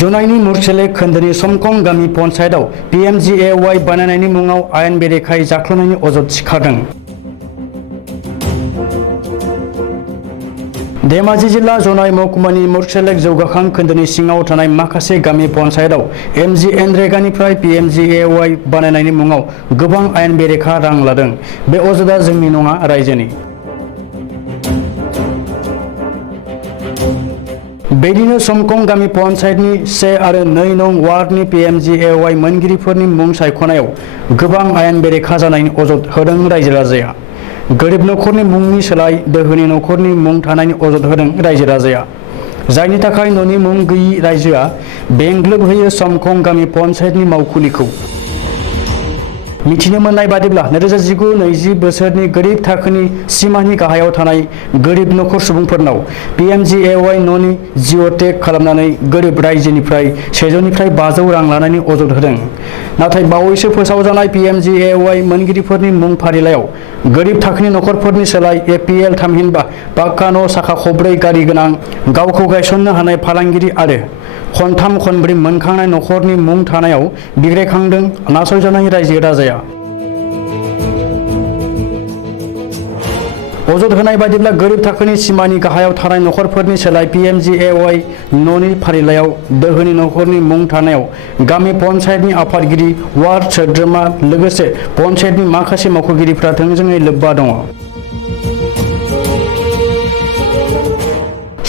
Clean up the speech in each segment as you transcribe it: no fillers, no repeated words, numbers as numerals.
जनाइनि मुरसेले खोन्दोनि समकं गामि पन्चायतआव PMGAY बानायनायनि मुङाव आयेन बेरेखायै जाख्ल'नायनि अजद सिखारदों। धेमाजि जिल्ला जनाइ महकुमानि मुरसेलेक जौगाखां खोन्दोनि सिङाव थानाय माखासे गामि पन्चायतआव MGNरेगानिफ्राय PMGAY बानायनायनि मुङाव गोबां आयेन बेरेखा रां लादों। बे अजदआ जोंनि नङा, रायजोनि। बेदिनो समकं गामि पन्चायतनि 1 आरो 2 नं वार्डनि PMGAY मोनगिरिफोरनि मुं सायख'नायाव गोबां आयेन बेरेखा जानायनि अजद होदों रायजो राजाया। गोरिब नखरनि मुंनि सोलाय दोहोनि नखरनि मुं थानायनि अजद होदों रायजो राजाया। जायनि थाखाय न'नि मुं गैयि रायजोआ बेंग्लोबहोयो समकं गामि पन्चायतनि मावखुलिखौ। मिथिनो मोननाय बादिब्ला 2019-20 बोसोरनि गोरिब थाखोनि सिमानि गाहायाव थानाय गोरिब नखर सुबुंफोरनाव PMGAY न'नि जिअ'टेग खालामनानै गोरिब रायजोनिफ्राय 100निफ्राय 500 रां लानायनि अजद होदों। नाथाय बावैसो फोसावजानाय PMGAY मोनगिरिफोरनि मुं फारिलाइयाव गोरिब थाखोनि नखरफोरनि सोलाय APL थामहिनबा पाक्का न' साखा खब्रै गारि गोनां, गावखौ गायसननो हानाय फालांगिरि आरो खनथाम खनब्रै मोनखांनाय नखरनि मुं थानायाव बिग्रायखांदों नासयजानाय रायजो राजाया। अजद होनाय बादिब्ला गोरिब थाखोनि सिमानि गाहायाव थानाय नखरफोरनि सोलाय PMGAY न'नि फारिलाइयाव दोहोनि नखरनि मुं थानायाव गामि पन्चायतनि आफादगिरि, वार्ड सोद्रोमा लोगोसे पन्चायतनि माखासे मावख'गिरिफ्रा थोंजोङै लोब्बा दङ।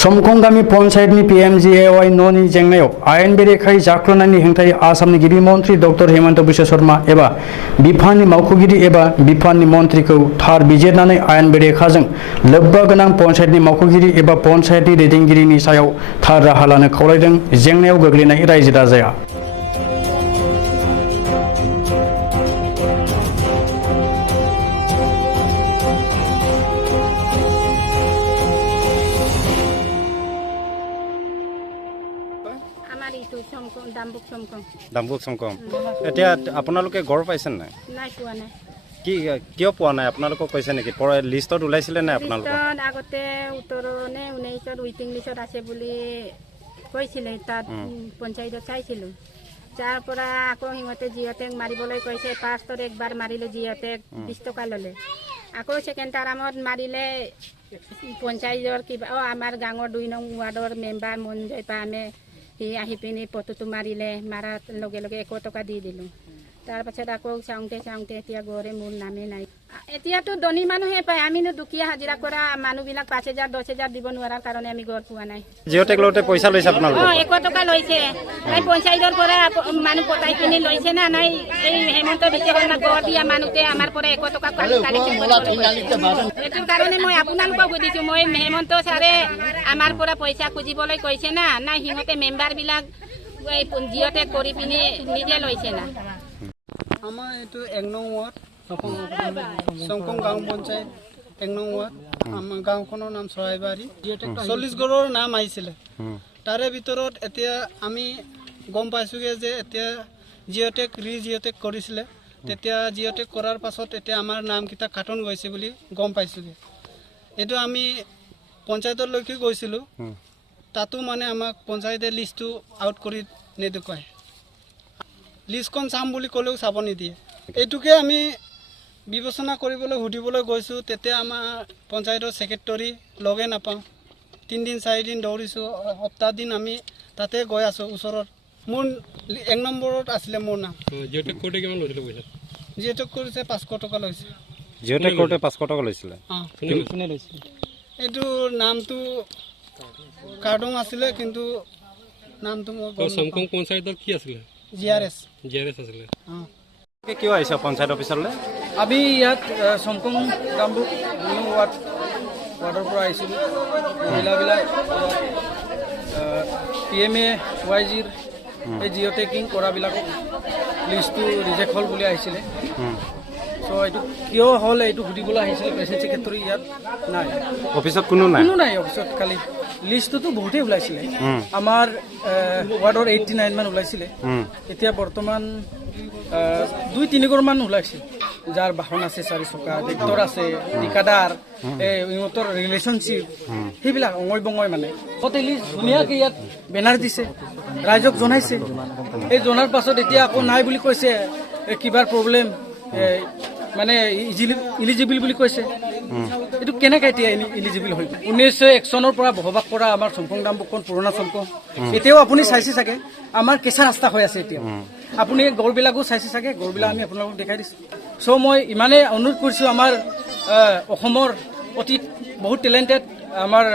समकं गामि पन्चायतनि PMGAY न'नि जेंनायाव आयेन बेरेखायै जाख्ल'नायनि हेंथायै आसामनि गिबि मन्त्रि डक्टर हेमन्त बिश्व शर्मा एबा बिफाननि मावख'गिरि एबा बिफाननि मन्थ्रिखौ थार बिजिरनानै आयेन बेरेखाजों लोब्बा गोनां पन्चायतनि मावख'गिरि एबा पन्चायतनि दैदेनगिरिनि सायाव थार राहा लानो खावलायदों जेंनायाव गोग्लैनाय रायजो राजाया। দাম্বুক চমকং এতিয়া আপোনালোকে গড় পাইছে নাই? নাই পোৱা নাই। কি কিয় পোৱা নাই? আপোনালোকক কৈছে নেকি? লিষ্টত ওলাইছিলে নাই আপোনালোকৰ? আগতে 17 নে 19 ৱেটিং লিষ্টত আছে বুলি কৈছিলে, তাত পঞ্চায়তত চাইছিলোঁ। তাৰ পৰা আকৌ সিহঁতে জিঅ'টেগ মাৰিবলৈ কৈছে। ফাৰ্ষ্টত একবাৰ মাৰিলে জিঅ'টেগ 20 টকা ল'লে। আকৌ ছেকেণ্ড টাৰ্মত মাৰিলে পঞ্চায়তৰ কিবা আমাৰ গাঁৱৰ 2 নং ৱাৰ্ডৰ মেম্বাৰ মঞ্জয় পামে সি আহি পিনি ফটোটো মাৰিলে, মাৰাৰ লগে লগে 100 টকা দি দিলোঁ। তাৰপাছত আকৌ চাওঁতে এতিয়া গড়ে মোৰ নামেই নাই। এতিয়াতো ধনী মানুহে পায়, আমিনো দুখীয়া হাজিৰা কৰা মানুহবিলাক 5,000 10,000 দিব নোৱাৰাৰ কাৰণে আমি গড় পোৱা নাই। জিঅ'টেগ লওঁতে পইচা লৈছে আপোনালোকৰ? 100 টকা লৈছে। এই পঞ্চায়তৰ পৰা মানুহ পতাই কিনি লৈছে না নাই? এই হেমন্ত বিশ্ব শৰ্মা গড় দিয়া মানুহতে আমাৰ পৰা 100 টকা এইটোৰ কাৰণে মই আপোনালোকক সুধিছোঁ, মই হেমন্ত ছাৰে আমাৰ পৰা পইচা খুজিবলৈ কৈছে না নাই সিহঁতে মেম্বাৰবিলাক জিঅ'টেগ কৰি পিনি নিজে লৈছে না? আমাৰ এইটো 1 নং ৱাৰ্ড সমকং গাঁও পঞ্চায়ত 1 নং ৱাৰ্ড। আমাৰ গাঁওখনৰ নাম চৰাইবাৰী। 40 ঘৰৰ নাম আহিছিলে। তাৰে ভিতৰত এতিয়া আমি গম পাইছোঁগৈ যে এতিয়া জিঅ'টেগ জিঅ'টেগ কৰিছিলে। তেতিয়া জিঅ'টেগ কৰাৰ পাছত এতিয়া আমাৰ নামকেইটা কাটন গৈছে বুলি গম পাইছোঁগৈ। এইটো আমি পঞ্চায়তলৈকে গৈছিলোঁ, তাতো মানে আমাক পঞ্চায়তে লিষ্টটো আউট কৰি নেদেখুৱায়। লিষ্টখন চাম বুলি ক'লেও চাব নিদিয়ে। এইটোকে আমি বিবেচনা কৰিবলৈ সুধিবলৈ গৈছোঁ, তেতিয়া আমাৰ পঞ্চায়তৰ ছেক্ৰেটৰী লগে নাপাওঁ। 3 দিন 4 দিন দৌৰিছোঁ, সপ্তাহ দিন আমি তাতে গৈ আছোঁ ওচৰত। মোৰ 1 নম্বৰত আছিলে মোৰ নাম। জিঅ'টেগ কৰোঁতে কিমান লৈছিলে পইচা? জিঅ'টেগ কৰিছে 500 টকা লৈছে। জিঅ'টেগ কৰোঁতে 500 টকা লৈছিলে? কোনে লৈছিলে? এইটো নামটো কাৰ্ডং আছিলে, কিন্তু নামটো মই সমকং পঞ্চায়তৰ কি আছিলে? GRS আছিলে। কিয় আহিছে পঞ্চায়ত অফিচলৈ? আমি ইয়াত সমকং দাম্বুক ৱাৰ্ডৰ পৰা আহিছিলোঁ। মহিলাবিলাক PMGAYৰ এই জিঅ'টেকিং কৰাবিলাকক লিষ্টটো ৰিজেক্ট হ'ল বুলি আহিছিলে। চ' এইটো কিয় হ'ল এইটো সুধিবলৈ আহিছিলে। প্ৰেচিডেণ্ট ছেক্ৰেটৰী ইয়াত নাই, অফিচত কোনো নাই? অফিচত। খালি লিষ্টটোতো বহুতেই ওলাইছিলে। আমাৰ ৱাৰ্ডৰ 89 মান ওলাইছিলে। এতিয়া বৰ্তমান 2-3 ঘৰমান ওলাইছে। যাৰ বাহন আছে 4 চকা ট্ৰেক্টৰ আছে ঠিকাদাৰ ইহঁতৰ ৰিলেশ্যনশ্বিপ সেইবিলাক অঙৈ বঙৈ মানে হোটেলি ধুনীয়াকৈ ইয়াত বেনাৰ দিছে ৰাইজক জনাইছে এই জনাৰ পাছত এতিয়া আকৌ নাই বুলি কৈছে কিবাৰ প্ৰব্লেম মানে ইলিজিবল বুলি কৈছে এইটো কেনেকৈ এতিয়া ইলিজিবল হৈ গ'ল 1901 চনৰ পৰা বসবাস কৰা আমাৰ চমকং ডাম্বুকখন পুৰণা চমকং এতিয়াও আপুনি চাইছে চাগে আমাৰ কেঁচা ৰাস্তা হৈ আছে এতিয়া আপুনি গড়বিলাকো চাইছে চাগে গড়বিলাক আমি আপোনালোকক দেখাই দিছোঁ চ' মই ইমানেই অনুৰোধ কৰিছোঁ আমাৰ অসমৰ অতি বহুত টেলেণ্টেড আমাৰ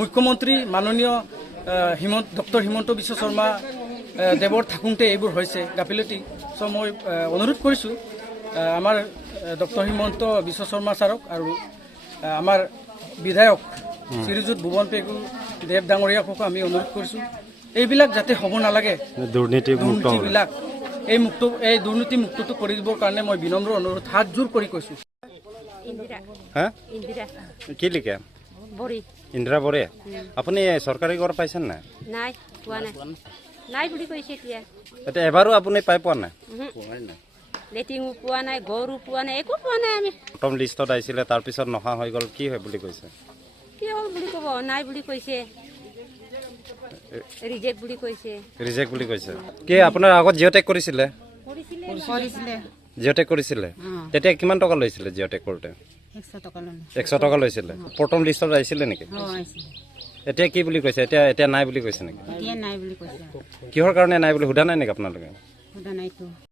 মুখ্যমন্ত্ৰী মাননীয় ডক্টৰ হিমন্ত বিশ্ব শৰ্মা দেৱৰ থাকোঁতে এইবোৰ হৈছে গাফিলতি চ' মই অনুৰোধ কৰিছোঁ আমাৰ ডক্টৰ হিমন্ত বিশ্ব শৰ্মা ছাৰক আৰু আমাৰ বিধায়ক শ্ৰীযুত ভুৱন পেগু দেৱ ডাঙৰীয়াকো আমি অনুৰোধ কৰিছোঁ এইবিলাক যাতে হ'ব নালাগে দুৰ্নীতিবিলাক এই দুৰ্নীতি মুক্তটো কৰি দিবৰ কাৰণে মই বিনম্ৰ অনুৰোধ হাত জোৰ কৰি কৈছোঁ হা ইন্দিৰা কি লিখে বৰি ইন্দিৰা বৰে আপুনি চৰকাৰী ঘৰ পাইছেনে নাই নাই পোৱা নাই নাই বুলি কৈছে এতিয়া এতিয়া এবাৰো আপুনি পাই পোৱা নাই লেট্ৰিনো পোৱা নাই গৰু পোৱা নাই একো পোৱা নাই আমি প্ৰথম লিষ্টত আহিছিলে তাৰপিছত নহা হৈ গ'ল কি হয় বুলি কৈছে কি হ'ল বুলি ক'ব নাই বুলি কৈছে ৰিজেক্ট বুলি কৈছে ৰিজেক্ট বুলি কৈছে কি আপোনাৰ আগত জিঅ'টেক কৰিছিলে কৰিছিলে জিঅ'টেক কৰিছিলে তেতিয়া কিমান টকা লৈছিলে জিঅ'টেক কৰোঁতে 100 টকা লৈছিলে প্ৰথম লিষ্টত আহিছিলে নেকি এতিয়া কি বুলি কৈছে এতিয়া নাই বুলি কৈছে নেকি নাই বুলি কৈছে কিহৰ কাৰণে নাই বুলি সোধা নাই নেকি আপোনালোকে সোধা নাইতো